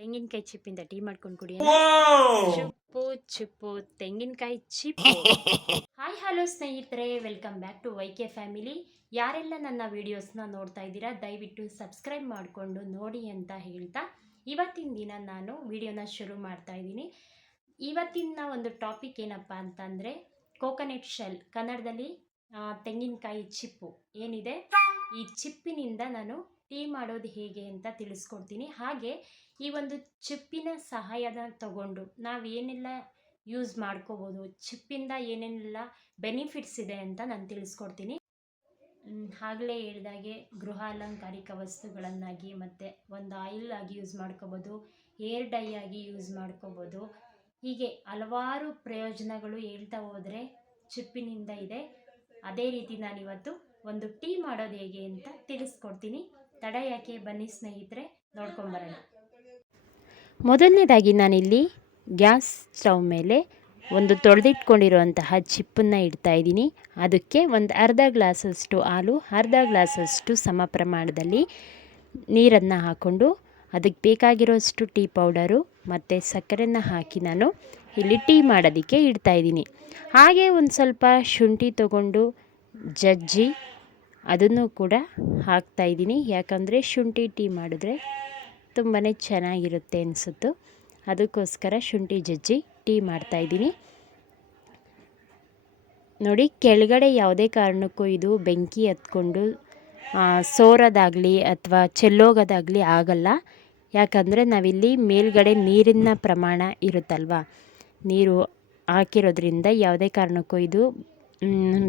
ತೆಂಗಿನಕಾಯಿ ಚಿಪ್ಪಿಂದ ಟೀ ಮಾಡ್ಕೊಂಡು ಕುಡಿ ಚಿಪ್ಪು ಚಿಪ್ಪು ತೆಂಗಿನಕಾಯಿ ಚಿಪ್ಪು. ಹಾಯ್ ಹಲೋ ಸ್ನೇಹಿತರೆ welcome back to Y K family ಯಾರೆಲ್ಲ ನನ್ನ ವಿಡಿಯೋಸ್ನ ನೋಡ್ತಾ ಇದ್ದೀರಾ ದಯವಿಟ್ಟು ಸಬ್ಸ್ಕ್ರೈಬ್ ಮಾಡಿಕೊಂಡು ನೋಡಿ ಅಂತ ಹೇಳ್ತಾ ಇವತ್ತಿನ ದಿನ ನಾನು ವಿಡಿಯೋನ ಶುರು ಮಾಡ್ತಾ ಇದ್ದೀನಿ. ಇವತ್ತಿನ ಒಂದು ಟಾಪಿಕ್ ಏನಪ್ಪ ಅಂತಂದರೆ ಕೋಕೋನಟ್ ಶೆಲ್ ಕನ್ನಡದಲ್ಲಿ ತೆಂಗಿನಕಾಯಿ ಚಿಪ್ಪು ಏನಿದೆ? ಈ ಚಿಪ್ಪಿನಿಂದ ನಾನು ಟೀ ಮಾಡೋದು ಹೇಗೆ ಅಂತ ತಿಳಿಸ್ಕೊಡ್ತೀನಿ. ಹಾಗೆ ಈ ಒಂದು ಚಿಪ್ಪಿನ ಸಹಾಯದ ತಗೊಂಡು ನಾವು ಏನೆಲ್ಲ ಯೂಸ್ ಮಾಡ್ಕೋಬೋದು, ಚಿಪ್ಪಿಂದ ಏನೇನೆಲ್ಲ ಬೆನಿಫಿಟ್ಸ್ ಇದೆ ಅಂತ ನಾನು ತಿಳಿಸ್ಕೊಡ್ತೀನಿ. ಆಗಲೇ ಹೇಳಿದಾಗೆ ಗೃಹ ಅಲಂಕಾರಿಕ ವಸ್ತುಗಳನ್ನಾಗಿ ಮತ್ತು ಒಂದು ಆಯಿಲ್ ಆಗಿ ಯೂಸ್ ಮಾಡ್ಕೋಬೋದು ಏರ್ ಡೈ ಆಗಿ ಯೂಸ್ ಮಾಡ್ಕೋಬೋದು. ಹೀಗೆ ಹಲವಾರು ಪ್ರಯೋಜನಗಳು ಹೇಳ್ತಾ ಹೋದರೆ ಚಿಪ್ಪಿನಿಂದ ಇದೆ. ಅದೇ ರೀತಿ ನಾನಿವತ್ತು ಒಂದು ಟೀ ಮಾಡೋದು ಹೇಗೆ ಅಂತ ತಿಳಿಸ್ಕೊಡ್ತೀನಿ. ತಡ ಯಾಕೆ ಬನ್ನಿ ಸ್ನೇಹಿತರೆ? ನೋಡ್ಕೊಂಬರೋಣ. ಮೊದಲನೇದಾಗಿ ನಾನಿಲ್ಲಿ ಗ್ಯಾಸ್ ಸ್ಟವ್ ಮೇಲೆ ಒಂದು ತೊಳೆದಿಟ್ಕೊಂಡಿರುವಂತಹ ಚಿಪ್ಪನ್ನು ಇಡ್ತಾ ಇದ್ದೀನಿ. ಅದಕ್ಕೆ ಒಂದು ಅರ್ಧ ಗ್ಲಾಸಷ್ಟು ಹಾಲು, ಅರ್ಧ ಗ್ಲಾಸಷ್ಟು ಸಮ ಪ್ರಮಾಣದಲ್ಲಿ ನೀರನ್ನು ಹಾಕ್ಕೊಂಡು ಅದಕ್ಕೆ ಬೇಕಾಗಿರೋಷ್ಟು ಟೀ ಪೌಡರು ಮತ್ತು ಸಕ್ಕರೆಯನ್ನು ಹಾಕಿ ನಾನು ಇಲ್ಲಿ ಟೀ ಮಾಡೋದಕ್ಕೆ ಇಡ್ತಾ ಇದ್ದೀನಿ. ಹಾಗೆ ಒಂದು ಸ್ವಲ್ಪ ಶುಂಠಿ ತಗೊಂಡು ಜಜ್ಜಿ ಅದನ್ನು ಕೂಡ ಹಾಕ್ತಾ ಇದ್ದೀನಿ. ಯಾಕಂದರೆ ಶುಂಠಿ ಟೀ ಮಾಡಿದ್ರೆ ತುಂಬಾ ಚೆನ್ನಾಗಿರುತ್ತೆ ಅನಿಸುತ್ತು. ಅದಕ್ಕೋಸ್ಕರ ಶುಂಠಿ ಜಜ್ಜಿ ಟೀ ಮಾಡ್ತಾ ಇದ್ದೀನಿ. ನೋಡಿ, ಕೆಳಗಡೆ ಯಾವುದೇ ಕಾರಣಕ್ಕೂ ಇದು ಬೆಂಕಿ ಹತ್ಕೊಂಡು ಸೋರೋದಾಗಲಿ ಅಥವಾ ಚೆಲ್ಲೋಗೋದಾಗಲಿ ಆಗಲ್ಲ. ಯಾಕಂದರೆ ನಾವಿಲ್ಲಿ ಮೇಲ್ಗಡೆ ನೀರಿನ ಪ್ರಮಾಣ ಇರುತ್ತಲ್ವ? ನೀರು ಹಾಕಿರೋದ್ರಿಂದ ಯಾವುದೇ ಕಾರಣಕ್ಕೂ ಇದು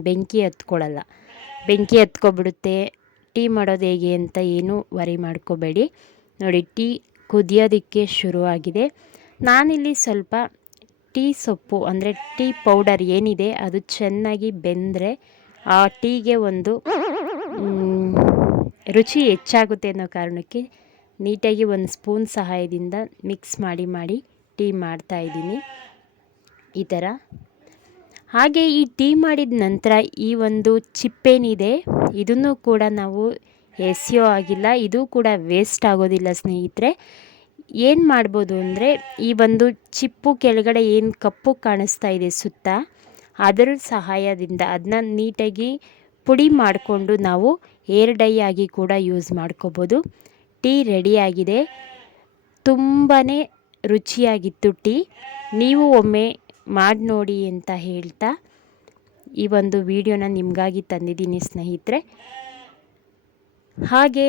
ಬೆಂಕಿ ಹತ್ಕೊಳ್ಳಲ್ಲ ಬೆಂಕಿ ಹತ್ಕೊಬಿಡುತ್ತೆ ಟೀ ಮಾಡೋದು ಹೇಗೆ ಅಂತ ಏನೂ ವರಿ ಮಾಡ್ಕೋಬೇಡಿ. ನೋಡಿ, ಟೀ ಕುದಿಯೋದಕ್ಕೆ ಶುರುವಾಗಿದೆ. ನಾನಿಲ್ಲಿ ಸ್ವಲ್ಪ ಟೀ ಸೊಪ್ಪು, ಅಂದರೆ ಟೀ ಪೌಡರ್ ಏನಿದೆ, ಅದು ಚೆನ್ನಾಗಿ ಬೆಂದರೆ ಆ ಟೀಗೆ ಒಂದು ರುಚಿ ಹೆಚ್ಚಾಗುತ್ತೆ ಅನ್ನೋ ಕಾರಣಕ್ಕೆ ನೀಟಾಗಿ ಒಂದು ಸ್ಪೂನ್ ಸಹಾಯದಿಂದ ಮಿಕ್ಸ್ ಮಾಡಿ ಮಾಡಿ ಟೀ ಮಾಡ್ತಾ ಇದ್ದೀನಿ. ಈ ಥರ. ಹಾಗೆ ಈ ಟೀ ಮಾಡಿದ ನಂತರ ಈ ಒಂದು ಚಿಪ್ಪೇನಿದೆ, ಇದನ್ನು ಕೂಡ ನಾವು ಎಸಿಯೋ ಆಗಿಲ್ಲ, ಇದು ಕೂಡ ವೇಸ್ಟ್ ಆಗೋದಿಲ್ಲ ಸ್ನೇಹಿತರೆ. ಏನು ಮಾಡ್ಬೋದು ಅಂದರೆ, ಈ ಒಂದು ಚಿಪ್ಪು ಕೆಳಗಡೆ ಏನು ಕಪ್ಪು ಕಾಣಿಸ್ತಾ ಇದೆ ಸುತ್ತ, ಅದರ ಸಹಾಯದಿಂದ ಅದನ್ನ ನೀಟಾಗಿ ಪುಡಿ ಮಾಡಿಕೊಂಡು ನಾವು ಏರ್ ಡೈ ಆಗಿ ಕೂಡ ಯೂಸ್ ಮಾಡ್ಕೋಬೋದು. ಟೀ ರೆಡಿಯಾಗಿದೆ ತುಂಬಾ ರುಚಿಯಾಗಿತ್ತು ಟೀ. ನೀವು ಒಮ್ಮೆ ಮಾಡಿ ನೋಡಿ ಅಂತ ಹೇಳ್ತಾ ಈ ಒಂದು ವಿಡಿಯೋನ ನಿಮಗಾಗಿ ತಂದಿದ್ದೀನಿ ಸ್ನೇಹಿತರೆ. ಹಾಗೆ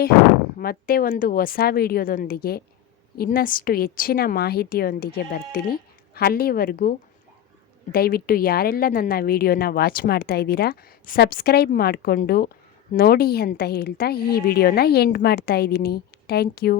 ಮತ್ತೆ ಒಂದು ಹೊಸ ವಿಡಿಯೋದೊಂದಿಗೆ ಇನ್ನಷ್ಟು ಹೆಚ್ಚಿನ ಮಾಹಿತಿಯೊಂದಿಗೆ ಬರ್ತೀನಿ. ಅಲ್ಲಿವರೆಗೂ ದಯವಿಟ್ಟು ಯಾರೆಲ್ಲ ನನ್ನ ವಿಡಿಯೋನ ವಾಚ್ ಮಾಡ್ತಾ ಇದ್ದೀರಾ, ಸಬ್ಸ್ಕ್ರೈಬ್ ಮಾಡಿಕೊಂಡು ನೋಡಿ ಅಂತ ಹೇಳ್ತಾ ಈ ವಿಡಿಯೋನ ಎಂಡ್ ಮಾಡ್ತಾ ಇದ್ದೀನಿ. Thank you.